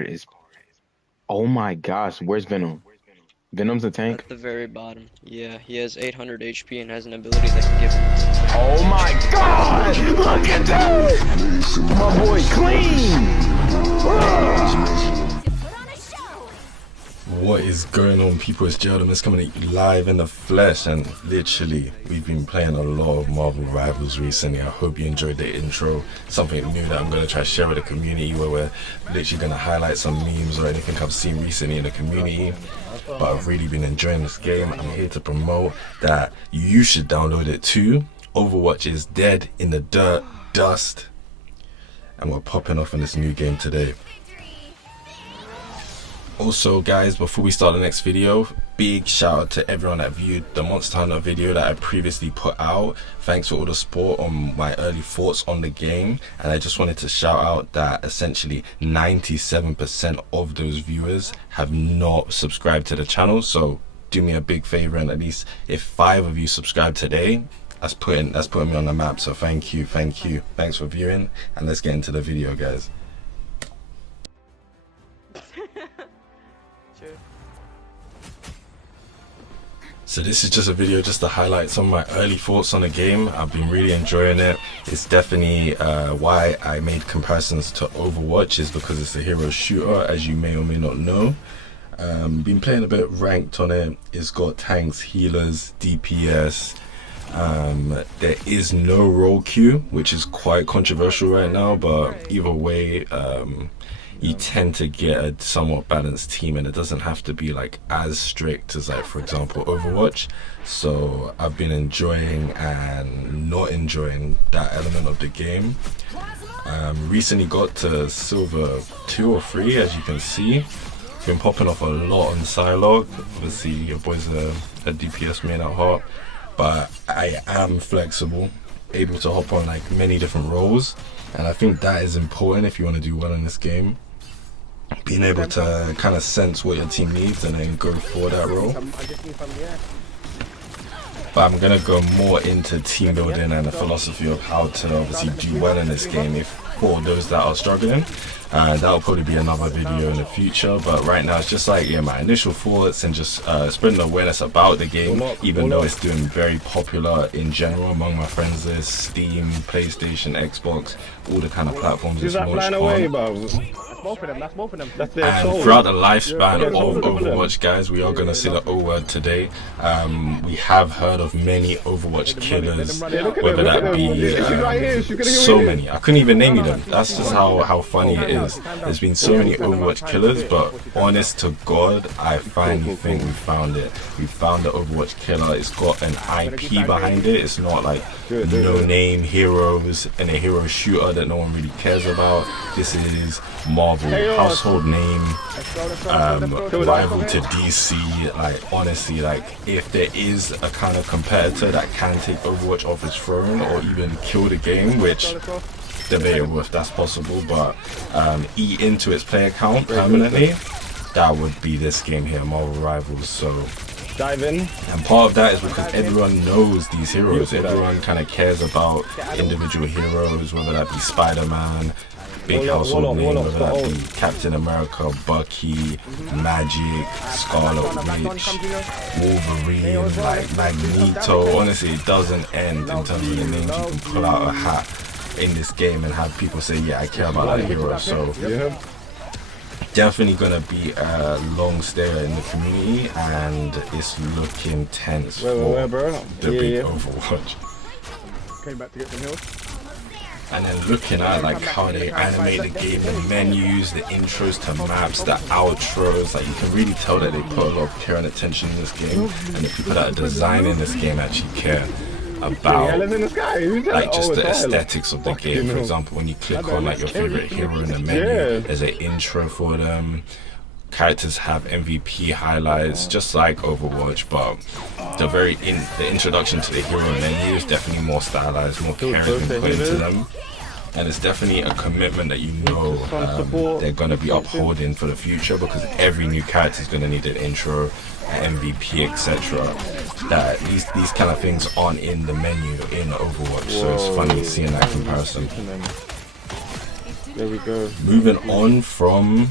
card is. Oh my gosh, where's Venom? Venom's a tank. At the very bottom. Yeah, he has 800 HP and has an ability that can give him. Oh my god! Look at that! My boy clean! What is going on, people? It's Gerald. It's coming at you live in the flesh, and literally we've been playing a lot of Marvel Rivals recently. I hope you enjoyed the intro. Something new that I'm going to try to share with the community, where we're literally going to highlight some memes or anything I've seen recently in the community. But I've really been enjoying this game. I'm here to promote that you should download it too. Overwatch is dead in the dirt, dust, and we're popping off in this new game today. Also guys, before we start the next video, big shout out to everyone that viewed the Monster Hunter video that I previously put out. Thanks for all the support on my early thoughts on the game, and I just wanted to shout out that essentially 97% of those viewers have not subscribed to the channel. So do me a big favor, and at least if 5 of you subscribe today, that's putting me on the map. So thank you, thanks for viewing, and let's get into the video, guys. So this is just a video just to highlight some of my early thoughts on the game. I've been really enjoying it. It's definitely why I made comparisons to Overwatch, is because it's a hero shooter, as you may or may not know. Been playing a bit ranked on it. It's got tanks, healers, DPS. There is no role queue, which is quite controversial right now, but either way, you tend to get a somewhat balanced team, and it doesn't have to be like as strict as, like, for example, Overwatch. So I've been enjoying and not enjoying that element of the game. Recently got to silver 2 or 3, as you can see. Been popping off a lot on Psylocke. Obviously your boy's a DPS main at heart, but I am flexible, able to hop on like many different roles, and I think that is important if you want to do well in this game. Being able to kind of sense what your team needs and then go for that role. But I'm gonna go more into team building and the philosophy of how to obviously do well in this game, if for those that are struggling. That'll probably be another video in the future, but right now it's just like, yeah, my initial thoughts and just spreading awareness about the game, even though it's doing very popular in general among my friends list, Steam, PlayStation, Xbox, all the kind of platforms it's launched on. That's both of them. And throughout the lifespan of Overwatch, guys, we are going to see the O word today. We have heard of many Overwatch killers, whether that be so many. I couldn't even name you them. That's just how funny it is. There's been so many Overwatch killers, but honest to God, I finally think we found it. We found the Overwatch killer. It's got an IP behind it. It's not like no-name heroes and a hero shooter that no one really cares about. This is Marvel, household name, rival to DC. Like, honestly, like, if there is a kind of competitor that can take Overwatch off its throne or even kill the game, which debatable if that's possible, but eat into its player count permanently, that would be this game here, Marvel Rivals. So dive in. And part of that is because everyone knows these heroes. Everyone kind of cares about individual heroes, whether that be Spider-Man, big household name, whether that be Captain America, Bucky, Magic, Scarlet Witch, Wolverine, like Magneto. Honestly, it doesn't end in terms of the names. You can pull out a hat in this game and have people say, yeah, I care about that hero. So definitely gonna be a long stayer in the community, and it's looking tense for the big Overwatch. Came back to get some heals. And then looking at like how they animate the game, the menus, the intros to maps, the outros, like you can really tell that they put a lot of care and attention in this game, and the people that are designing this game actually care about like just the aesthetics of the game. For example, when you click on like your favorite hero in the menu, there's an intro for them. Characters have MVP highlights, just like Overwatch, but the introduction to the hero menu is definitely more stylized, more care has been put into them, and it's definitely a commitment that you know they're going to be upholding for the future, because every new character is going to need an intro, an MVP, etc. That these kind of things aren't in the menu in Overwatch, so it's funny seeing that comparison. There we go. Moving on from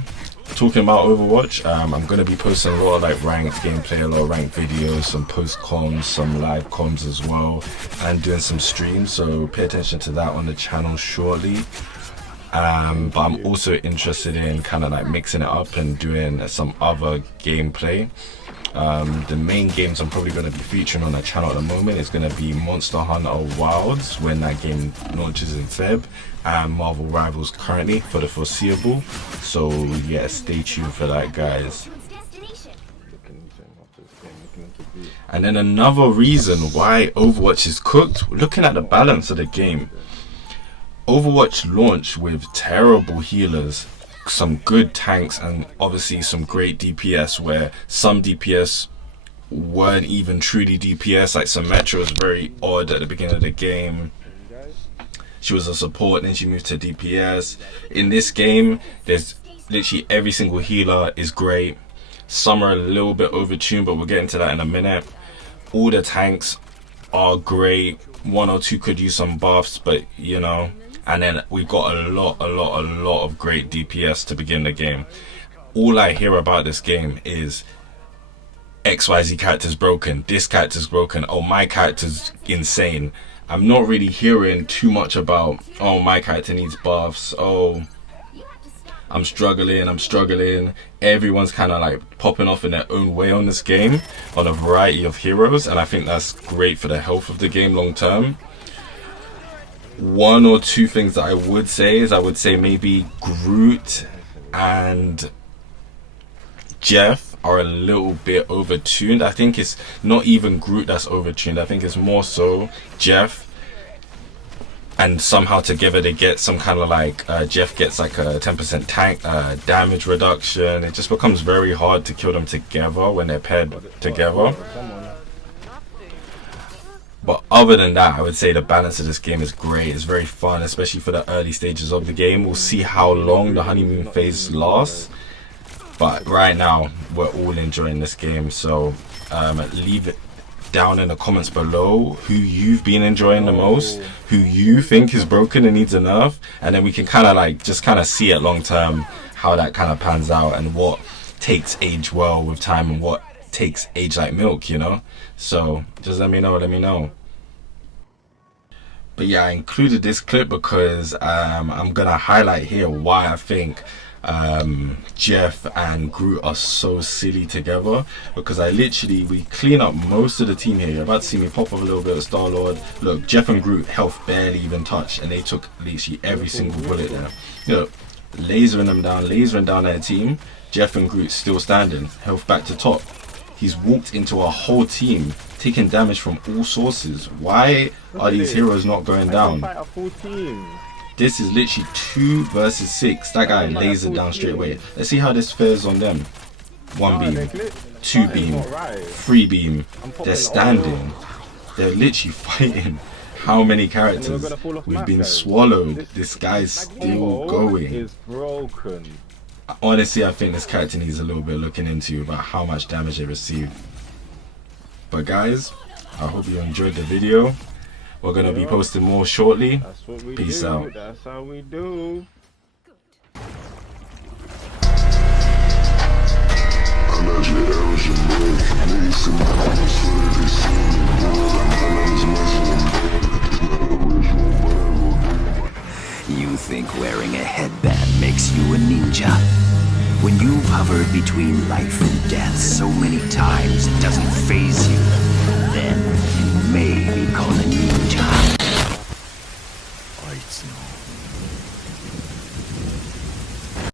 talking about Overwatch. I'm gonna be posting a lot of like ranked gameplay, a lot of ranked videos, some post comms, some live comms as well, and doing some streams. So pay attention to that on the channel shortly. But I'm also interested in kind of like mixing it up and doing some other gameplay. The main games I'm probably going to be featuring on the channel at the moment is going to be Monster Hunter Wilds when that game launches in Feb, and Marvel Rivals currently for the foreseeable. So yeah, stay tuned for that, guys. And then another reason why Overwatch is cooked, looking at the balance of the game. Overwatch launched with terrible healers, some good tanks, and obviously some great DPS, where some DPS weren't even truly DPS. Like Symmetra was very odd at the beginning of the game. She was a support, then she moved to DPS. In this game, there's literally every single healer is great. Some are a little bit overtuned, but we'll get into that in a minute. All the tanks are great. One or two could use some buffs, but you know. And then we've got a lot of great DPS to begin the game. All I hear about this game is XYZ character's broken, this character's broken, oh my character's insane. I'm not really hearing too much about, oh my character needs buffs, oh I'm struggling. Everyone's kind of like popping off in their own way on this game, on a variety of heroes, and I think that's great for the health of the game long term. One or two things that I would say is, I would say maybe Groot and Jeff are a little bit overtuned. I think it's not even Groot that's overtuned. I think it's more so Jeff, and somehow together they get some kind of like Jeff gets like a 10% tank damage reduction. It just becomes very hard to kill them together when they're paired together. But other than that, I would say the balance of this game is great. It's very fun, especially for the early stages of the game. We'll see how long the honeymoon phase lasts. But right now, we're all enjoying this game. So leave it down in the comments below who you've been enjoying the most, who you think is broken and needs a nerf. And then we can kind of like just kind of see it long term, how that kind of pans out and what takes age well with time and what takes age like milk, you know. So just let me know. But yeah, I included this clip because I'm gonna highlight here why I think Jeff and Groot are so silly together. Because we clean up most of the team here. You're about to see me pop up a little bit of Star-Lord. Look, Jeff and Groot health barely even touched, and they took literally every single bullet there. Look, lasering down their team. Jeff and Groot still standing, health back to top. He's walked into a whole team, taking damage from all sources. Why are these heroes not going down? This is literally 2 versus 6. That guy lasered down straight away. Let's see how this fares on them. 1 beam, 2 beam, 3 beam. They're standing. They're literally fighting. How many characters? We've been swallowed. This guy's still going. Honestly, I think this character needs a little bit of looking into about how much damage they received. But guys, I hope you enjoyed the video. We're going to be posting more shortly. Peace out. That's how we do. You think wearing a headband makes you a ninja? When you've hovered between life and death so many times it doesn't faze you, then you may be called a ninja.